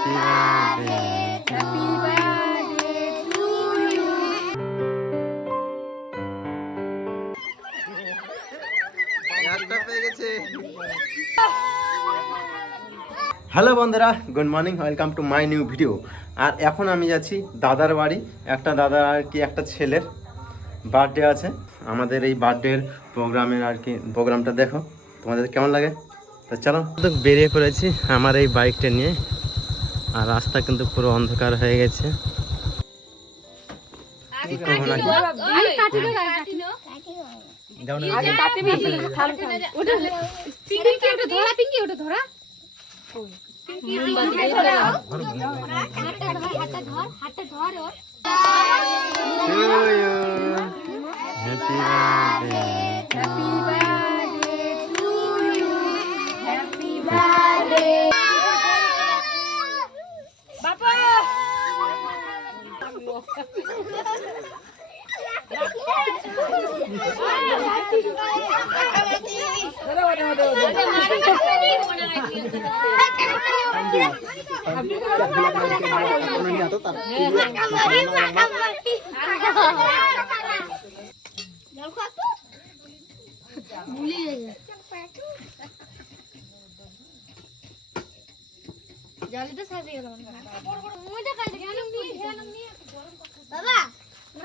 Happy birthday happy birthday to you. একটা পেয়ে গেছে। হ্যালো বন্ধুরা, good morning, welcome to my new video. আর এখন আমি যাচ্ছি দাদার বাড়ি। একটা দাদার আর কি একটা ছেলের বার্থডে আছে। আমাদের এই বার্থডের প্রোগ্রামের আর কি প্রোগ্রামটা দেখো, তোমাদের কেমন লাগে। তো চলো, তো বেরিয়ে পড়েছি আমার এই বাইকটা নিয়ে। আর রাস্তা কিন্তু পুরো অন্ধকার হয়ে গেছে। Happy birthday, happy birthday to you. Happy birthday বাবা। জলদি সাজিয়ে গেল মুইটা কাজ কেন বাবা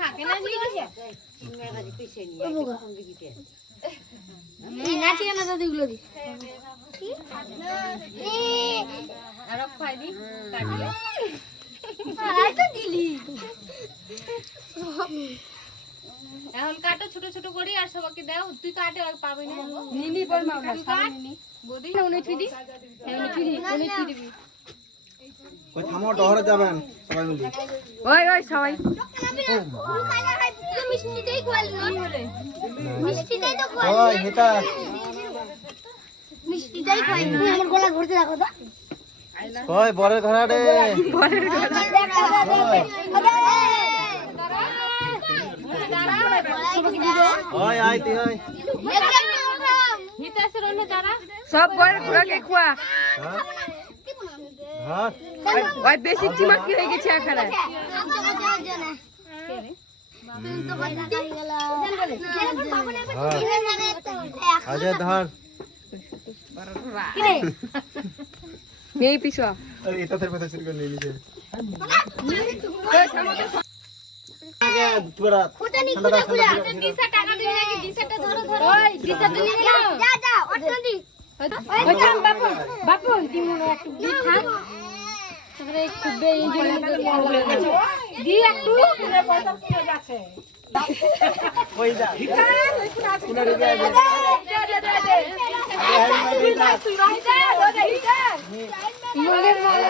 থাকে না দিয়েছে ওই বুগা এই নাচি না দাদিগুলো দি আর খাই দি কাটিয়ে আই তো দিলি এখন কাটো ছোট ছোট করে আর সবাইকে দাও। তুই কাটে আর পাবি না নিনি পর মা নিনি বডি উনি থুদি উনি থুদি উনি থুদি কই থামো, ডহরে যাবেন সবাই মিলে। ওই ওই সবাই মিষ্টিটাই খোয়ালি না মিষ্টিটাই তো খোয়ালি ওই হেতা মিষ্টিটাই খোয়ালি তুমি আমার গলা ঘুরতে রাখো তো কই বরের ঘরাড়ে ওই আইতি হই হিতাসের অন্য তারা সব বড় ঘোড়াকে খোয়া। হ্যাঁ ওই বেশি চিমাকি হয়ে গেছে এখানে। আজে ধর নেই পিছু এটা থেকে কথা শুরু করে নিয়ে দিশা টাকা দিবি নাকি দিশাটা ধরো ধরো ওই দিশাটা নিয়ে নাও যা যা অটন দি ওই থাম বাপু বাপু দিমুন একটু দি থাম তারপরে একটু বে এই যে দি একটু তোরে পয়সা চলে যাচ্ছে ওই যা কোনা রে যা দে তুই রহি যা দে হিটা মগের মালা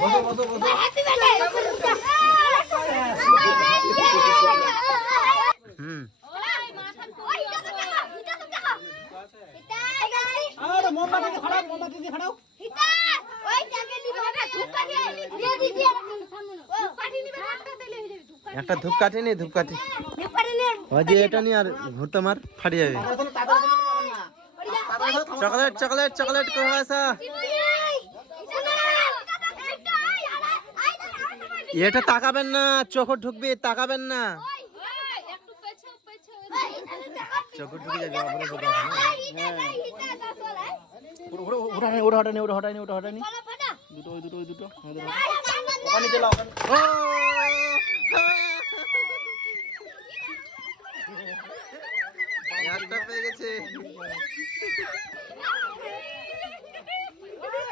বসো বসো বসো। হ্যাপি বার্থডে হুম ওই মাথান ওই এটা তো দেখো এটা তো দেখো এটা আরে মোমবাতি খাড়াও, মোমবাতি দিয়ে খাড়াও। এটা ওই টাকে নিবে না ধুপকা দিয়ে দিদি ও পাটি নিবে না একটা দিলে হয়ে যাবে ধুপকা একটা ধূপকাঠি নে, ধূপকাঠি নেপারে নে ওই যে এটা নি আর ঘুরতে মার ফাটি যাবে। চকলেট চকলেট চকলেট কোথায় আছে? এটা তাকাবেন না, চোখ ঢুকবে, তাকাবেন না। চোখ ঢুকে যাবে আবার বোঝা যায় না। ওটা হটানি ওটা হটানি ওটা হটানি দুটো ওই দুটো ওই দুটো ওখানে চলো ওখানে। একটা পেয়ে গেছে।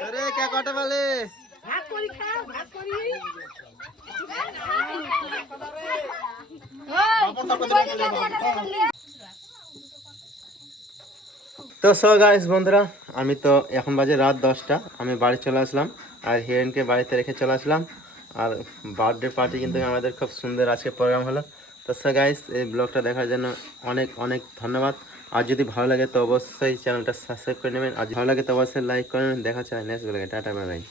আরে কে কটা বলে ভাগ করি খাও ভাগ করি তো সো গাইস বন্ধুরা, আমি তো এখন বাজে রাত 10টা, আমি বাড়ি চলে আসলাম আর হিরেনকে বাড়িতে রেখে চলে আসলাম। আর বার্থডে পার্টি কিন্তু আমাদের খুব সুন্দর আজকে প্রোগ্রাম হলো। তো সো গাইস, এই ব্লগটা দেখার জন্য অনেক অনেক ধন্যবাদ। আর যদি ভালো লাগে তো অবশ্যই চ্যানেলটা সাবস্ক্রাইব করে নেবেন, আর ভালো লাগে তো অবশ্যই লাইক করে নেবেন। দেখা হচ্ছে নেক্সট ব্লগে। Tata bye bye.